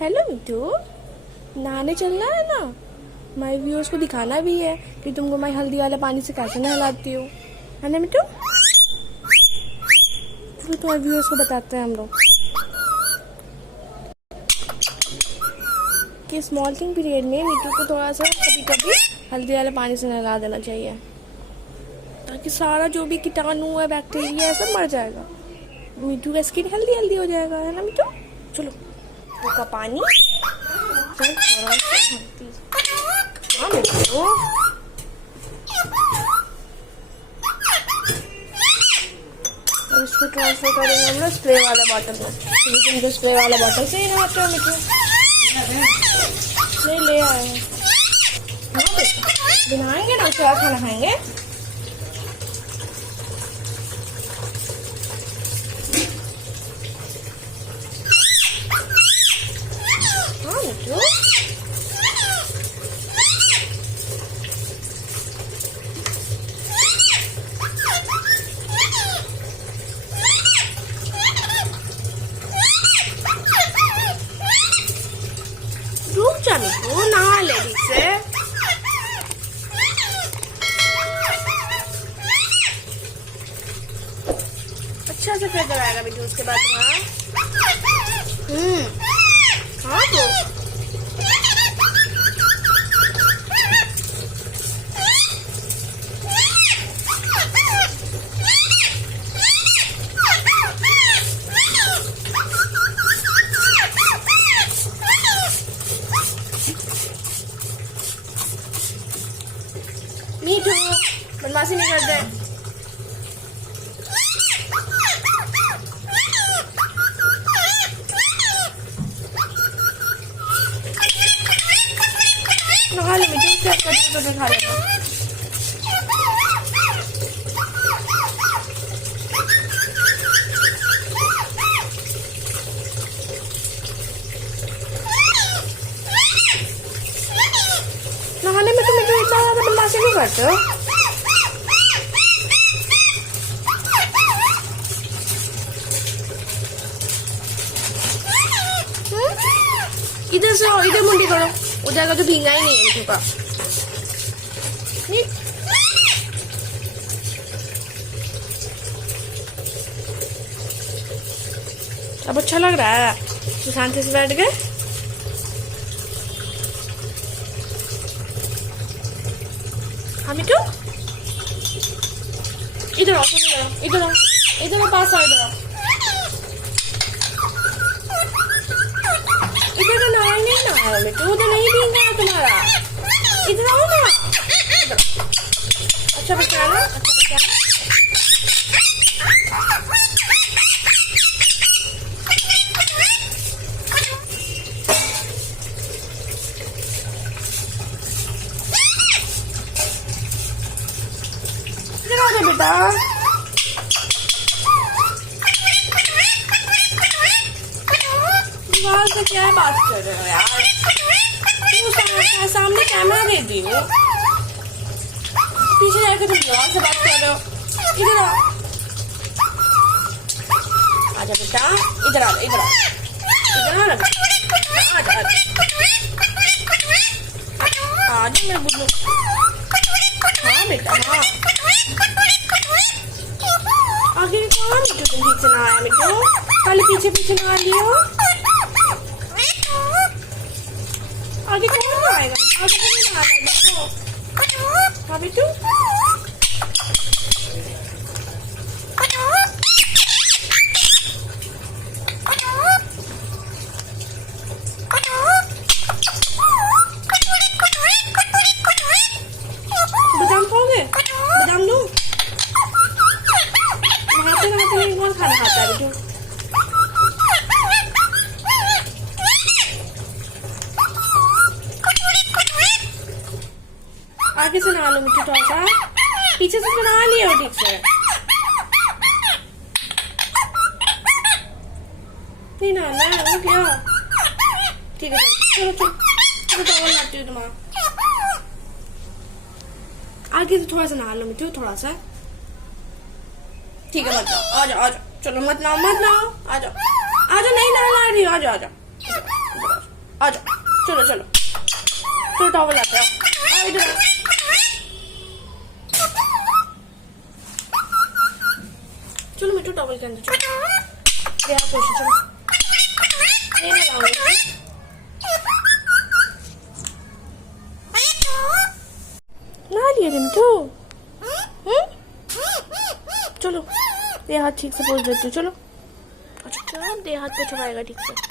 Hello मिठू, नहाने चलना है ना। मैं व्यूअर्स को दिखाना भी है कि तुमको मैं हल्दी वाले पानी से कैसे नहलाती हूँ, है ना मिठू। चलो तुम्हारे व्यूअर्स को बताते हैं हम लोग कि इस मॉल्टिंग पीरियड में मिठू को थोड़ा सा कभी कभी हल्दी वाले पानी से नहला देना चाहिए, ताकि सारा जो भी कीटाणु है, बैक्टीरिया है, सब मर जाएगा। मिठू का स्किन हेल्दी हेल्दी हो जाएगा, है ना मिठू। चलो का पानी थोड़ा सा। हाँ मिठू, और इसको ट्रांसफर करेंगे हम लोग स्प्रे वाला बॉटल में। तुमको स्प्रे वाला बॉटल से ही नहाते हो मिठू। नहीं ले आए हैं। हाँ बेटा, बनाएंगे ना, क्या खाना खाएंगे। हाँ मिठू, रुक जा मिठू, नहा ले ठीक से। अच्छा से फिर आएगा मिठू उसके बाद तुम्हारा। हाँ तो मिठू बदमाशी नहीं कर दे। खा ले मिठू, उसके बाद कटोरे खा लेना। नहाने में तुम इतना ज्यादा बदमाशी नहीं करते हो। इधर से आओ, इधर मुंडी करो, उधर का तो भींगा ही नहीं है मिठू का। अब अच्छा लग रहा है तो शांति से बैठ गए। हाँ मिठू, इधर आओ, इधर आओ, इधर आओ, पास आओ, इधर आओ। इधर का नहा नहीं नहा मिठू, उधर नहीं भींगा है तुम्हारा। इधर आओ ना, इधर। अच्छा बच्चा है ना, अच्छा बच्चा है। इधर आ जा बेटा। दीवार से क्या बात कर रहे हो यार, तुम सामने कैमरा दे दी हो, पीछे जाकर तुम दीवार से बात कर रहे हो। इधर आओ, आजा बेटा, इधर आ, इधर आ, इधर आ ना बेटा, आजा आजा मेरे बुल्लू। हाँ बेटा, हाँ आगे कहाँ मिठू, तुम ठीक से नहाया मिठू, खाली पीछे पीछे नहा लियो। आगे कौन आएगा, आगे नहीं नहाना मिठू। हाँ मिठू, बादाम खाओगे, बादाम लो। नहाते नहाते नहीं कौन खाना खाता है मिठू। आगे से नहा लो मिठू, थोड़ा सा पीछे से तो नहा लियो ठीक से। नहीं नहाना है वो क्या, ठीक है चलो चलो चलो, टॉवल लाती हूँ तुम्हारा। आगे से थोड़ा सा नहा लो मिठू, थोड़ा सा। ठीक है मत जाओ, आ जाओ आ जाओ, चलो मत नाओ आ जाओ, नहीं नहा रही हो, आ जाओ। आ जाओ, चलो चलो चलो, टॉवल लाते हैं, आओ इधर। चलो मिठू टॉवल के अंदर चलो, यहाँ कोशिश चलो, नहीं लाऊंगी। ना लिए मिठू, चलो ये हाथ ठीक से पोंछ देती हूँ, चलो अच्छा चलो, दे हाथ पे छुपाएगा ठीक से।